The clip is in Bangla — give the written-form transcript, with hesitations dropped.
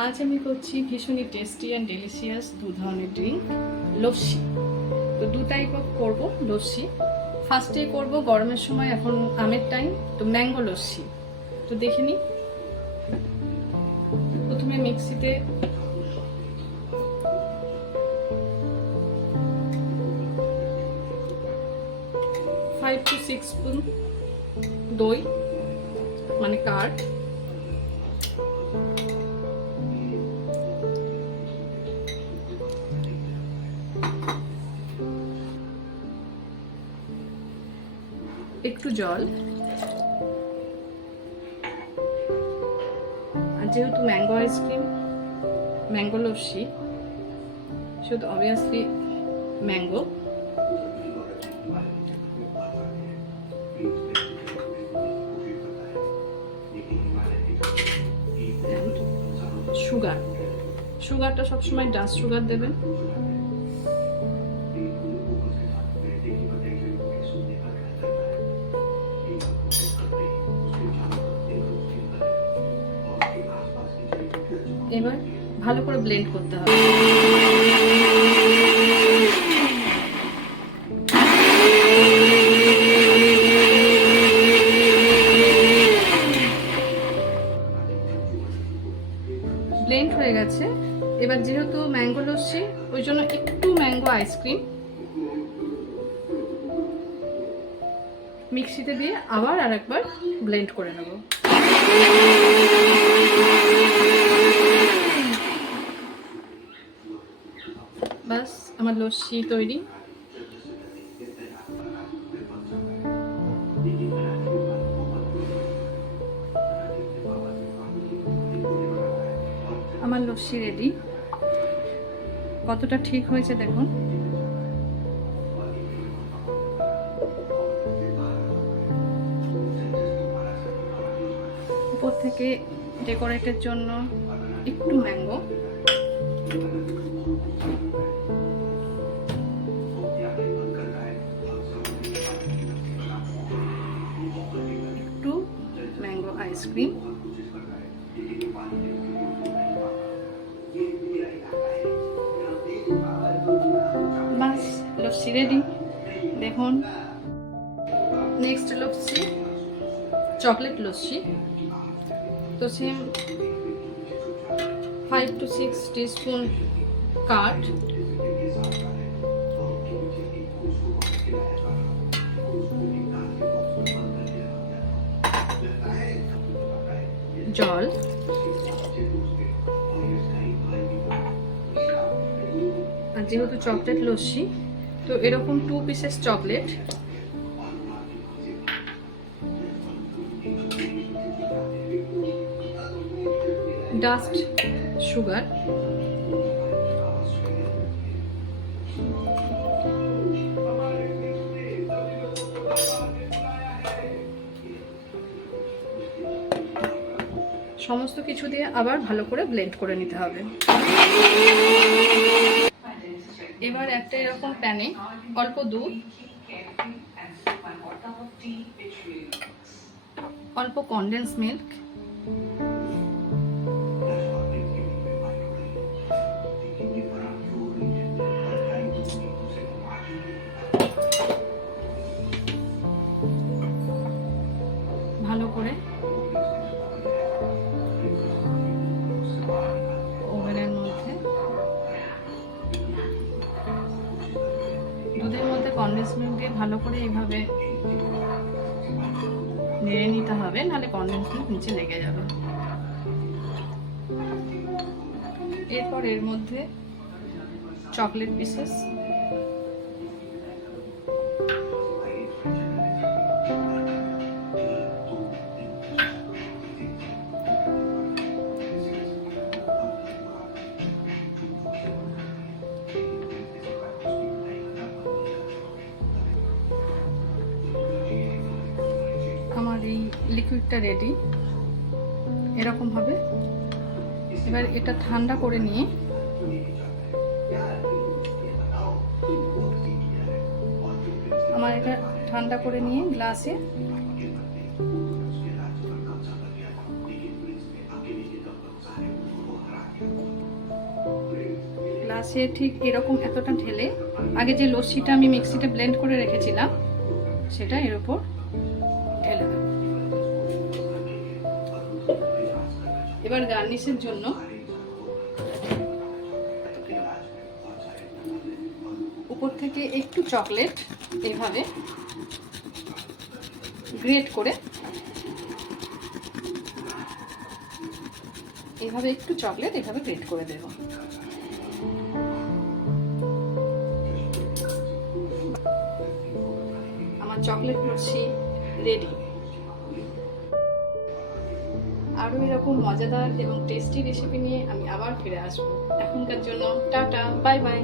আজ আমি করছি ভীষণই টেস্টি অ্যান্ড ডেলিশিয়াস দু ধরনের ড্রিঙ্ক, লস্যি। তো দু টাইপ অফ করবো লস্যি। ফার্স্টে করব গরমের সময়, এখন আমের টাইম, তো ম্যাঙ্গো লস্যি। তো দেখে নিই। প্রথমে মিক্সিতে ফাইভ টু সিক্স স্পুন দই, মানে কার্ড, একটু জল, আর যেহেতু ম্যাঙ্গো আইসক্রিম, ম্যাঙ্গো লস্যি, সেহেতু অবভিয়াসলি ম্যাঙ্গো। সুগারটা সবসময় ডাস্ট সুগার দেবেন। এবার ভালো করে ব্লেন্ড করতে হবে। ব্লেন্ড হয়ে গেছে। এবার যেহেতু ম্যাঙ্গো লস্যি, ওই জন্য একটু ম্যাঙ্গো আইসক্রিম মিক্সিতে দিয়ে আবার আরেকবার ব্লেন্ড করে নেব। বাস, আমার লস্যি তৈরি। আমার লস্যি রেডি। কতটা ঠিক হয়েছে দেখুন। উপর থেকে ডেকোরেটের জন্য একটু ম্যাঙ্গো, একটু ম্যাঙ্গো আইসক্রিম। বাস, লস্যি রেডি। দেখুন, নেক্সট লস্যি, চকলেট লস্যি। তো সেম 5 to 6 টিস্পুন কাঠ, জল, আর যেহেতু চকলেট লস্যি, তো এরকম 2 পিসেস চকলেট, ডাস্ট সুগার, সমস্ত কিছু দিয়ে আবার ভালো করে ব্লেন্ড করে নিতে হবে। এবার একটা এরকম প্যানে অল্প দুধ, অল্প কনডেন্স মিল্ক, ভালো করে ওভেনের মধ্যে, দুধের মধ্যে কনডেন্স মিল্ক দিয়ে ভালো করে এইভাবে নেড়ে নিতে হবে, নাহলে কনডেন্স মিল্ক নিচে লেগে যাবে। এরপর এর মধ্যে চকলেট পিসেস, আমার এই লিকুইডটা রেডি এরকম হবে। এবার এটা ঠান্ডা করে নিয়ে আমার এটা ঠান্ডা করে নিয়ে গ্লাসে গ্লাসে ঠিক এরকম এতটা ঢেলে আগে যে লস্যিটা আমি মিক্সিতে ব্লেন্ড করে রেখেছিলাম সেটা এর উপর ঢেলে দেব। এবার গার্নিশের জন্য উপর থেকে একটু চকলেট এভাবে গ্রেট করে, এভাবে একটু চকলেট এভাবে গ্রেট করে দেব। আমার চকলেট লস্যি রেডি। আরও এরকম মজাদার এবং টেস্টি রেসিপি নিয়ে আমি আবার ফিরে আসবো। এখনকার জন্য টাটা, বাই বাই।